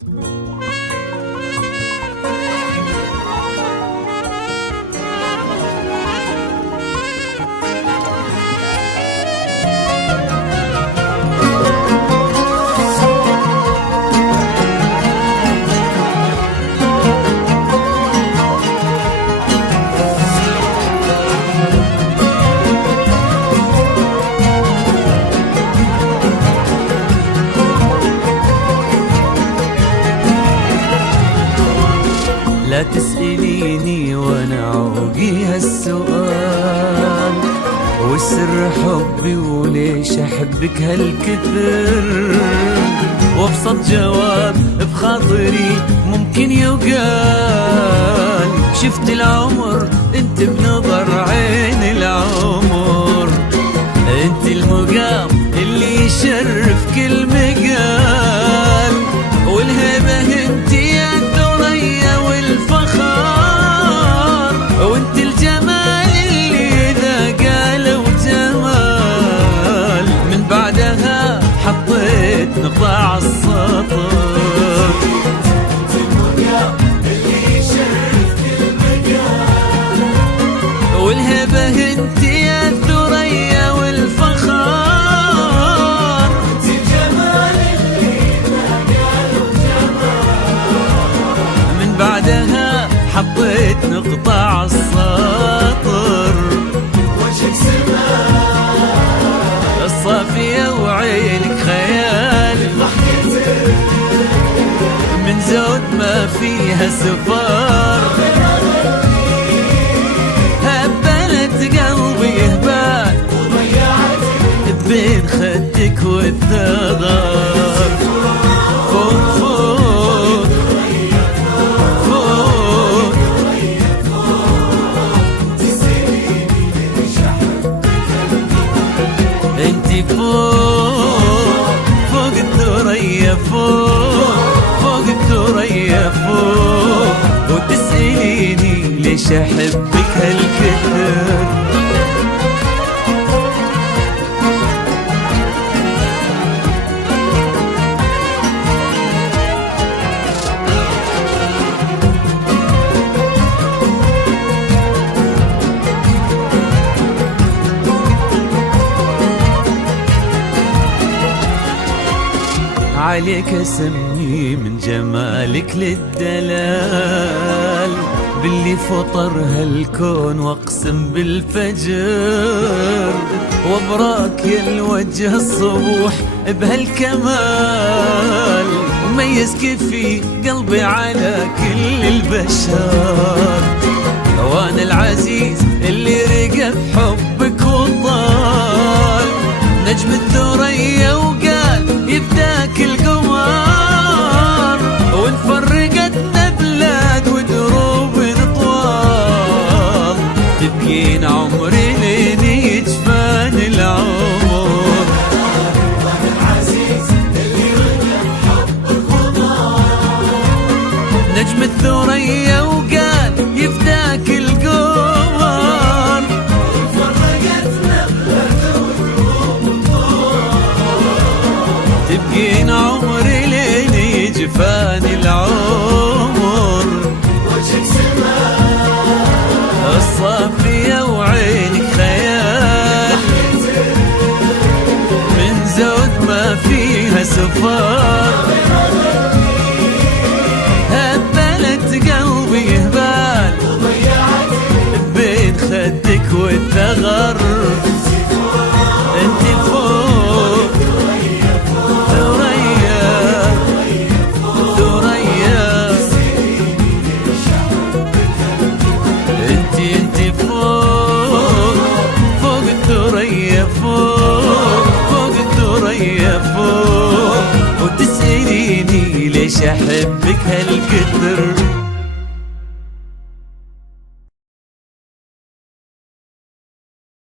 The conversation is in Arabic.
لا تسأليني وانا عوقي هالسؤال، والسر حبي وليش احبك هالكثر، وابسط جواب بخاطري ممكن يقال، شفت العمر انت بنظر عين العمر، انت المقام اللي يشرف كل مقال، والهبة انت يا الثريا والفخار، وانت الجمال اللي اذا قالوا جمال، من بعدها حطيت نقطة عالسطر، انت المقام اللي يشرف كل مقال، والهبة انت يا الثريا والفخار، انت الجمال اللي اذا قالوا جمال، من بعدها حطيت نقطة عالسطر، وجهك سماء الصافية وعينك خيال، ضحكتك من زود ما فيها سفار، هبلت قلبي هبال وضيعتك بين خدك والثغر، فوق فوق فوق انتي فوق فوق الثريا، فوق الثريا فوق، وتسأليني ليش احبك هالكثر. عليك اسمي من جمالك للدلال، باللي فطر هالكون واقسم بالفجر، وابراك يا الوجه الصبوح بهالكمال، وميز كيفي قلبي على كل البشر، وانا العزيز اللي رقى بحبك وطال، نجم الثريا وقال يفداك القمر، وانفرقتنا بلاد ودروب طوال، تبكين عمري لين يجفان العمر، وانا العزيز اللي رقى بحبك وطال، نجم الثريا وقال يفداك القمر، وانفرقتنا بلاد ودروب طوال، تبقين عمري لين يجفان العمر، وجهك سماء الصافية وعينك خيال، من زود ما فيها سفار، هبلت قلبي هبال وضيعتك بين خدك والثغر، انت فوق ثريا ثريا، انت فوق فوق الثريا، فوق الثريا فوق، وتسأليني ليش احبك هالكثر.